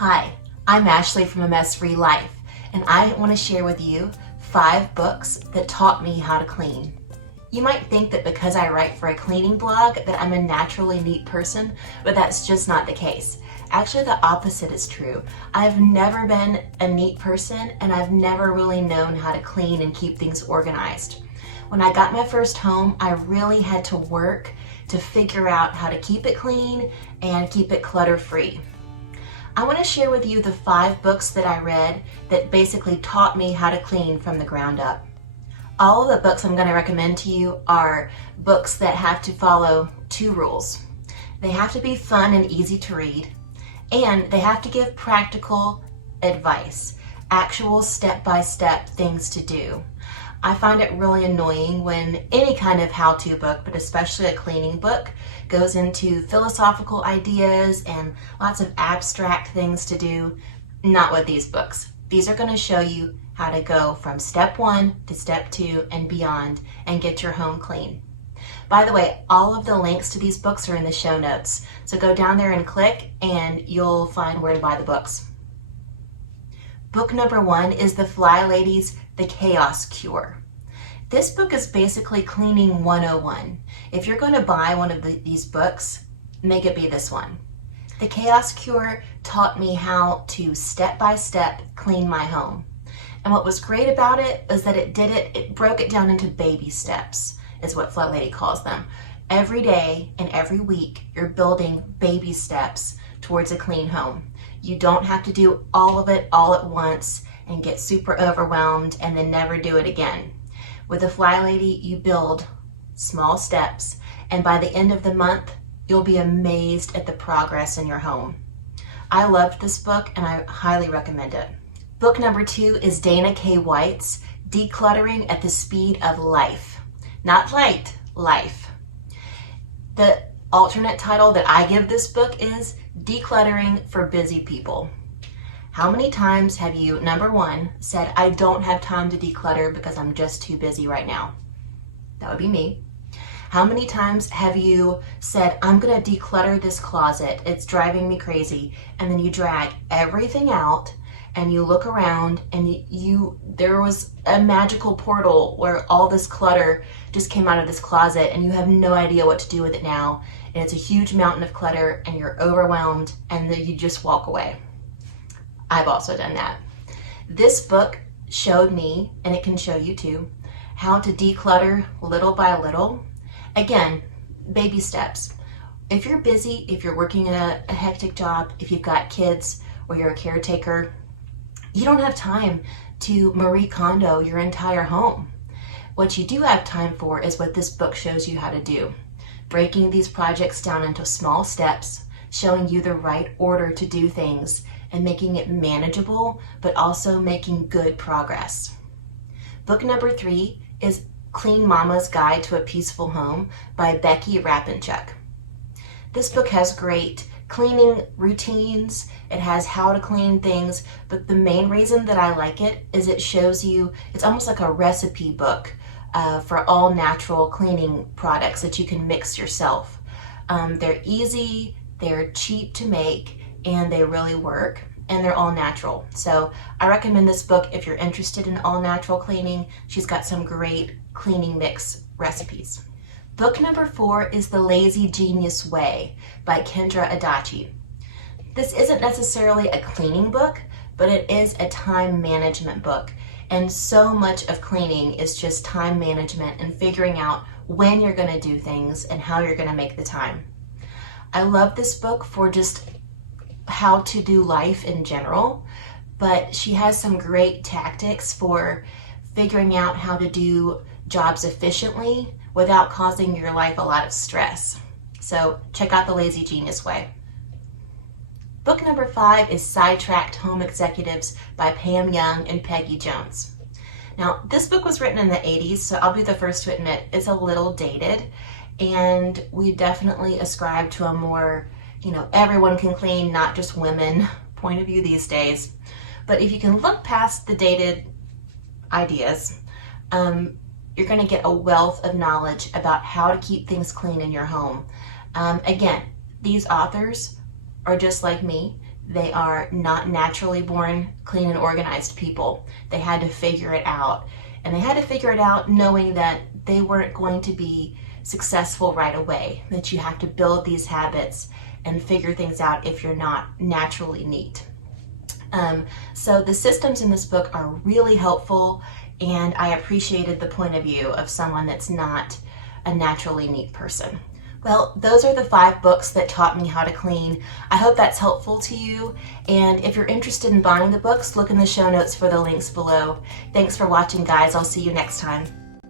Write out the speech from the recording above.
Hi, I'm Ashley from A Mess Free Life, and I want to share with you 5 books that taught me how to clean. You might think that because I write for a cleaning blog that I'm a naturally neat person, but that's just not the case. Actually, the opposite is true. I've never been a neat person, and I've never really known how to clean and keep things organized. When I got my first home, I really had to work to figure out how to keep it clean and keep it clutter-free. I want to share with you the 5 books that I read that basically taught me how to clean from the ground up. All of the books I'm going to recommend to you are books that have to follow 2 rules. They have to be fun and easy to read, and they have to give practical advice, actual step-by-step things to do. I find it really annoying when any kind of how-to book, but especially a cleaning book, goes into philosophical ideas and lots of abstract things to do. Not with these books. These are going to show you how to go from step 1 to step 2 and beyond and get your home clean. By the way, all of the links to these books are in the show notes, so go down there and click and you'll find where to buy the books. Book number 1 is The Fly Lady's The Chaos Cure. This book is basically cleaning 101. If you're going to buy one of these books, make it be this one. The Chaos Cure taught me how to step-by-step clean my home. And what was great about it is that it broke it down into baby steps, is what Fly Lady calls them. Every day and every week, you're building baby steps towards a clean home. You don't have to do all of it all at once and get super overwhelmed and then never do it again. With the Fly Lady, you build small steps, and by the end of the month, you'll be amazed at the progress in your home. I loved this book and I highly recommend it. Book number 2 is Dana K. White's Decluttering at the Speed of Life. Not light, life. The alternate title that I give this book is Decluttering for Busy People. How many times have you, number 1, said, I don't have time to declutter because I'm just too busy right now? That would be me. How many times have you said, I'm going to declutter this closet, it's driving me crazy, and then you drag everything out and you look around and there was a magical portal where all this clutter just came out of this closet and you have no idea what to do with it now, and it's a huge mountain of clutter and you're overwhelmed and then you just walk away. I've also done that. This book showed me, and it can show you too, how to declutter little by little. Again, baby steps. If you're busy, if you're working a hectic job, if you've got kids or you're a caretaker, you don't have time to Marie Kondo your entire home. What you do have time for is what this book shows you how to do. Breaking these projects down into small steps, showing you the right order to do things, and making it manageable, but also making good progress. Book number 3 is Clean Mama's Guide to a Peaceful Home by Becky Rapinchuk. This book has great cleaning routines, it has how to clean things, but the main reason that I like it is it shows you, it's almost like a recipe book for all natural cleaning products that you can mix yourself. They're easy, they're cheap to make, and they really work, and they're all natural. So I recommend this book if you're interested in all natural cleaning. She's got some great cleaning mix recipes. Book number 4 is The Lazy Genius Way by Kendra Adachi. This isn't necessarily a cleaning book, but it is a time management book. And so much of cleaning is just time management and figuring out when you're going to do things and how you're going to make the time. I love this book for just how to do life in general, but she has some great tactics for figuring out how to do jobs efficiently without causing your life a lot of stress. So check out The Lazy Genius Way. Book number 5 is Sidetracked Home Executives by Pam Young and Peggy Jones. Now, this book was written in the 80s, so I'll be the first to admit it's a little dated, and we definitely ascribe to a more, everyone can clean, not just women point of view these days. But if you can look past the dated ideas, you're going to get a wealth of knowledge about how to keep things clean in your home. Again, these authors are just like me. They are not naturally born clean and organized people. They had to figure it out. And they had to figure it out knowing that they weren't going to be successful right away, that you have to build these habits and figure things out if you're not naturally neat. So the systems in this book are really helpful, and I appreciated the point of view of someone that's not a naturally neat person. Well, those are the 5 books that taught me how to clean. I hope that's helpful to you, and if you're interested in buying the books, look in the show notes for the links below. Thanks for watching, guys. I'll see you next time.